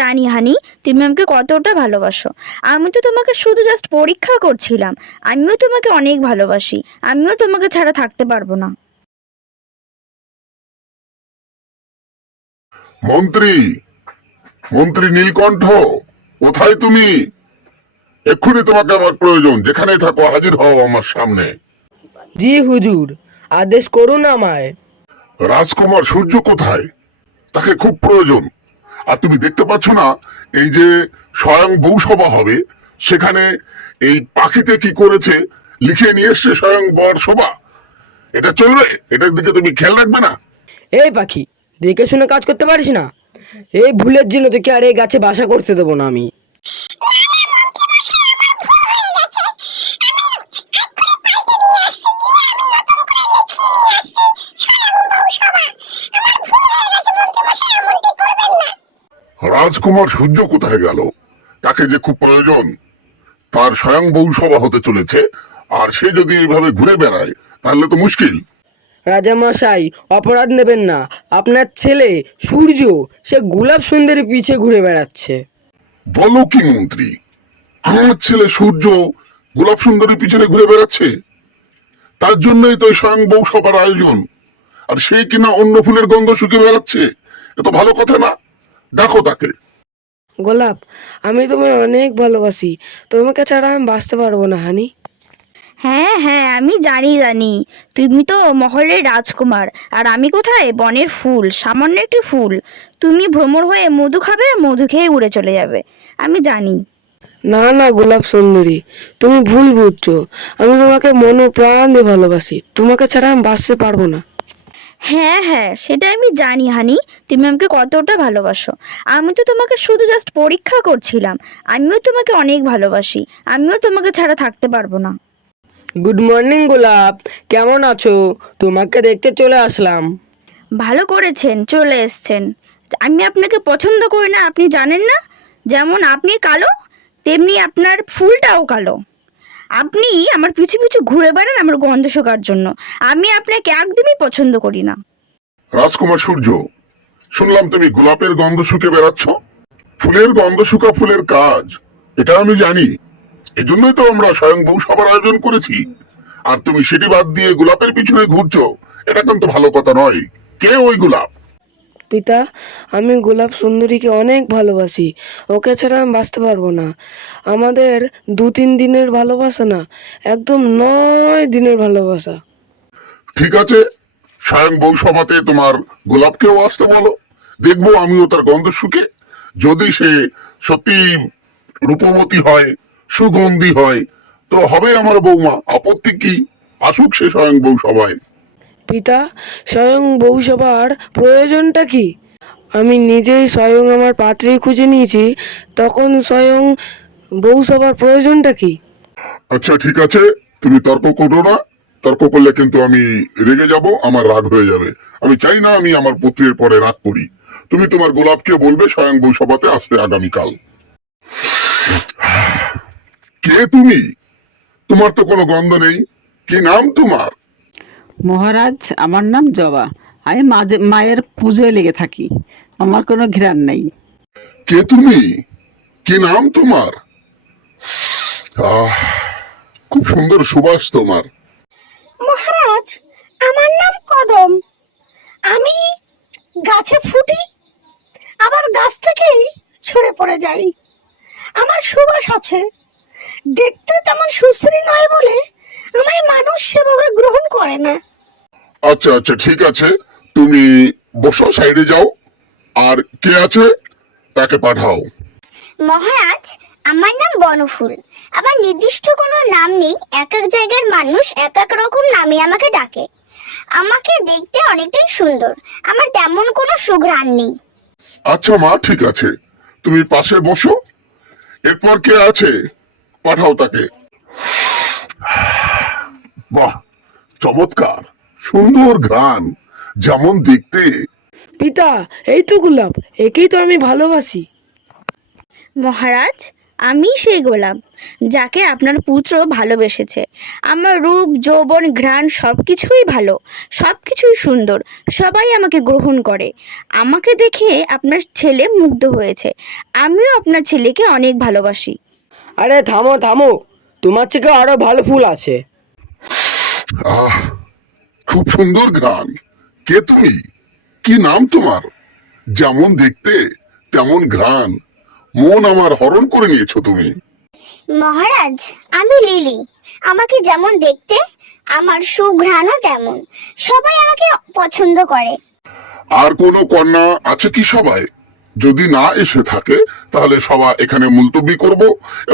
জানি হানি, তুমি আমাকে কতটা ভালোবাসো। আমি তো তোমাকে শুধু জাস্ট পরীক্ষা করছিলাম। আমিও তোমাকে অনেক ভালোবাসি। আমিও তোমাকে ছাড়া থাকতে পারবো না। মন্ত্রী, মন্ত্রী নীলকণ্ঠ, কোথায় তুমি? এক্ষুনি তোমাকে আমার প্রয়োজন। যেখানে থাকো হাজির হও আমার সামনে। জি হুজুর, আদেশ করুন আমায়। রাজকুমার সূর্য কোথায়? তাকে খুব প্রয়োজন। আর তুমি দেখতে পাচ্ছ না, এই যে স্বয়ং বৌসভা হবে, সেখানে এই পাখিতে কি করেছে লিখে নিয়ে এসছে স্বয়ং বর সভা। এটা চলবে? এটার দিকে তুমি খেয়াল রাখবে না? এই পাখি, দেখে শুনে কাজ করতে পারিস না? এই ভুলের জন্য তোকে আর এই গাছে বাসা করতে দেবো না আমি। রাজকুমার সূর্য কোথায় গেল? তাকে যে খুব প্রয়োজন। তার স্বয়ং বৌসভা হতে চলেছে, আর সে যদি এইভাবে ঘুরে বেড়ায় তাহলে তো মুশকিল। রাজামশাই, অপরাধ নেবেন না। আপনার ছেলে সূর্য সে গোলাপ সুন্দরী পিছে ঘুরে বেড়াচ্ছে। বলো কি মন্ত্রী, আমার ছেলে সূর্য গোলাপ সুন্দরীর পিছনে ঘুরে বেড়াচ্ছে? তার জন্যই তো এই স্বয়ং বৌসভার আয়োজন। আর সেই কিনা অন্য ফুলের গন্ধ শুকে বেড়াচ্ছে। এ তো ভালো কথা না। দেখো তাকে। গোলাপ, আমি তোমায় অনেক ভালোবাসি। তোমাকে ছাড়া আমি বাঁচতে পারবো না হানি। হ্যাঁ হ্যাঁ, আমি জানি জানি। তুমি তো মহলের রাজকুমার, আর আমি কোথায় বনের ফুল, সামান্য একটি ফুল। তুমি ভ্রমর হয়ে মধু খাবে আর মধু খেয়ে উড়ে চলে যাবে। আমি জানি। না না গোলাপ সুন্দরী, তুমি ভুল বুঝছো। আমি তোমাকে মন প্রাণ দিয়ে ভালোবাসি। তোমাকে ছাড়া আমি বাঁচতে পারবো না। হ্যাঁ হ্যাঁ, সেটা আমি জানি হানি, তুমি আমাকে কতটা ভালোবাসো। আমি তো তোমাকে শুধু জাস্ট পরীক্ষা করছিলাম। আমিও তোমাকে অনেক ভালোবাসি। আমিও তোমাকে ছাড়া থাকতে পারবো না। গুড মর্নিং গোলাপ, কেমন আছো? তোমাকে দেখতে চলে আসলাম। ভালো করেছেন, চলে এসছেন। আমি আপনাকে পছন্দ করি না, আপনি জানেন না? যেমন আপনি কালো, তেমনি আপনার ফুলটাও কালো। আপনি আমার পিছু পিছু ঘুরে বেড়ান আমার গন্ধ শোকার জন্য। আমি আপনাকে একদমই পছন্দ করি না। রাজকুমার সূর্য, শুনলাম তুমি গোলাপের গন্ধ শুকে বেড়াচ্ছ। ফুলের গন্ধ শুকা ফুলের কাজ, এটা আমি জানি। এজন্যই তো আমরা স্বয়ং বৌসভার আয়োজন করেছি। আর তুমি সেটি বাদ দিয়ে গোলাপের পিছনে ঘুরছো। এটা কিন্তু ভালো কথা নয়। কে ওই গোলাপ? পিতা, আমি গোলাপ সুন্দরীকে অনেক ভালোবাসি। ওকে ছাড়া আমি বাঁচতে পারবো না। আমাদের 2-3 দিনের ভালোবাসা না, একদম 9 দিনের ভালোবাসা। ঠিক আছে, স্বয়ং বৌসভাতে তোমার গোলাপকেও আসতে বলো। দেখবো আমিও তার গন্ধ শুকে। যদি সে সত্যি রূপবতী হয়, সুগন্ধি হয়, তো হবে আমার বৌমা। আপত্তি কি? আসুক সে স্বয়ং বৌসভায়। পিতা, স্বয়ং বৌসভার প্রয়োজনটা কি? আমি নিজেই স্বয়ং আমার পাত্রী খুঁজে নিয়েছি, তখন স্বয়ং বৌসভার প্রয়োজনটা কি? আচ্ছা ঠিক আছে, তুমি তর্ক করো না। তর্ক করলে কিন্তু আমি রেগে যাব, আমার রাগ হয়ে যাবে। আমি চাই না আমি আমার পুত্রের পরে রাগ করি। তুমি তোমার গোলাপকে বলবে স্বয়ং বৌসভাতে আসতে আগামীকাল। কে তুমি? তোমার তো কোনো গন্ধ নেই। কি নাম তোমার? মহারাজ, আমার নাম জবা। আমি মাঝে মায়ের পুজোয় লেগে থাকি। আমার কোনো ঘ্রাণ নেই। কে তুমি? কি নাম তোমার? আহ, খুব সুন্দর সুবাস তোমার। মহারাজ, আমার নাম কদম। আমি গাছে ফুটি, আবার গাছ থেকেই ঝরে পড়ে যাই। আমার সুবাস আছে। দেখতে তেমন সুশ্রী নয় বলে আমায় মানুষ সেভাবে গ্রহণ করে না। আচ্ছা আচ্ছা ঠিক আছে, তুমি বসো, সাইডে যাও। আর কে আছে তাকে পাঠাও। মহারাজ, আমার নাম বনফুল। আমার নির্দিষ্ট কোনো নাম নেই। এক এক জায়গার মানুষ এক এক রকম নামে আমাকে ডাকে। আমাকে দেখতে অনেকটাই সুন্দর। আমার তেমন কোনো সুঘ্রাণ নেই। আচ্ছা মা, ঠিক আছে, তুমি পাশে বসো। এরপর কে আছে পাঠাও তাকে। বাহ, চমৎকার, সুন্দর ঘ্রাণ, যেমন দেখতে। পিতা, এই তো গোলাপ, একেই তো আমি ভালোবাসি। মহারাজ, আমি সেই গোলাপ যাকে আপনার পুত্র ভালোবেসেছে। আমার রূপ, যৌবন, ঘ্রাণ সব কিছুই ভালো, সব কিছুই সুন্দর। সবাই আমাকে গ্রহণ করে। আমাকে দেখে আপনার ছেলে মুগ্ধ হয়েছে। আমিও আপনার ছেলেকে অনেক ভালোবাসি। আরে থামো থামো, তোমার থেকে আরো ভালো ফুল আছে। আহ, খুব সুন্দর গান। কে তুমি? কি নাম তোমার? যেমন দেখতে তেমন ঘ্রাণ, মন আমার হরণ করে নিয়েছো তুমি। মহারাজ, আমি লিলি। আমাকে যেমন দেখতে, আমার সুঘ্রাণও তেমন। সবাই আমাকে পছন্দ করে। আর কোনো কন্যা আছে কি সবাই? যদি না এসে থাকে তাহলে সভা এখানে মুলতবি করব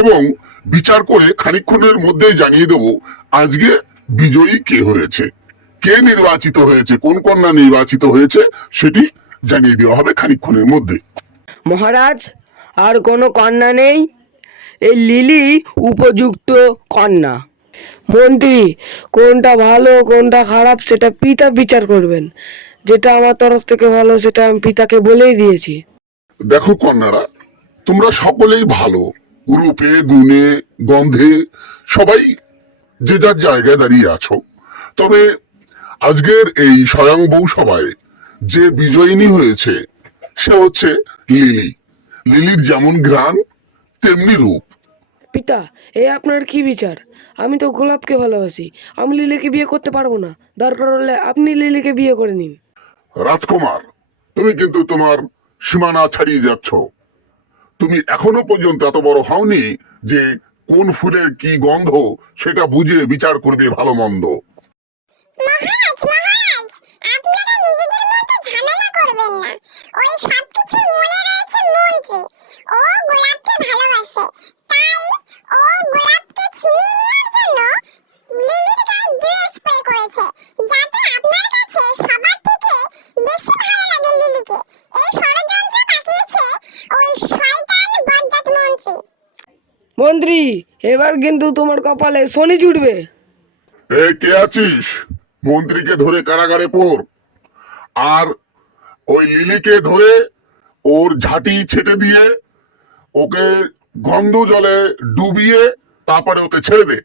এবং বিচার করে খানিকক্ষণের মধ্যেই জানিয়ে দেব আজকে বিজয়ী কে হয়েছে, কে নির্বাচিত হয়েছে, কোন কন্যা নির্বাচিত হয়েছে সেটি জানিয়ে দেওয়া হবে খানিকক্ষণের মধ্যে। মহারাজ, আর কোনো কন্যা নেই? এই লিলি উপযুক্ত কন্যা। মন্ত্রী, কোনটা ভালো কোনটা খারাপ সেটা পিতা বিচার করবেন। যেটা আমার তরফ থেকে ভালো সেটা আমি পিতাকে বলেই দিয়েছি। দেখো কন্যারা, তোমরা সকলেই ভালো, রূপে গুণে গন্ধে সবাই যে যার জায়গায় দাঁড়িয়ে আছো। তবে আজকের এই স্বয়ংবৌ সভায় যে বিজয়িনী হয়েছে সে হচ্ছে লিলি। লিলির যেমন ঘ্রাণ তেমনি রূপ। পিতা, এ আপনার কি বিচার? আমি তো গোলাপকে ভালোবাসি, আমি লিলিকে বিয়ে করতে পারবো না। দরকার হলে আপনি লিলিকে বিয়ে করে নিন। রাজকুমার, তুমি কিন্তু তোমার সীমানা ছাড়িয়ে যাচ্ছ। তুমি এখনো পর্যন্ত এত বড় হওনি যে কোন ফুলের কি গন্ধ সেটা বুঝে বিচার করবে ভালো মন্দ। মহারাজ, মহারাজ, আপনারা নিজেদের মতো ঝামেলা করবেন না। ওই সব কিছু মনে রয়েছে মন্ত্রী। ও গোলাপকে ভালোবাসে, তাই ও গোলাপকে ছিনিয়ে নেওয়ার জন্য লিলির গায়ে ডিউ স্প্রে করেছে, যাতে আপনার কাছে সবার থেকে বেশি ভালো লাগে লিলিকে। এই ষড়যন্ত্র পাকিয়েছে ওই শয়তান বজ্জাত মন্ত্রী। মন্ত্রী, এবার কিন্তু তোমার কপালে শনি জুটবে। এ কে আছিস? মন্ত্রীকে ধরে কারাগারে পড়, আর ওই লিলিকে ধরে ওর ঝাঁটি ছেটে দিয়ে ওকে গন্ধ জলে ডুবিয়ে তারপরে ওকে ছেড়ে দে।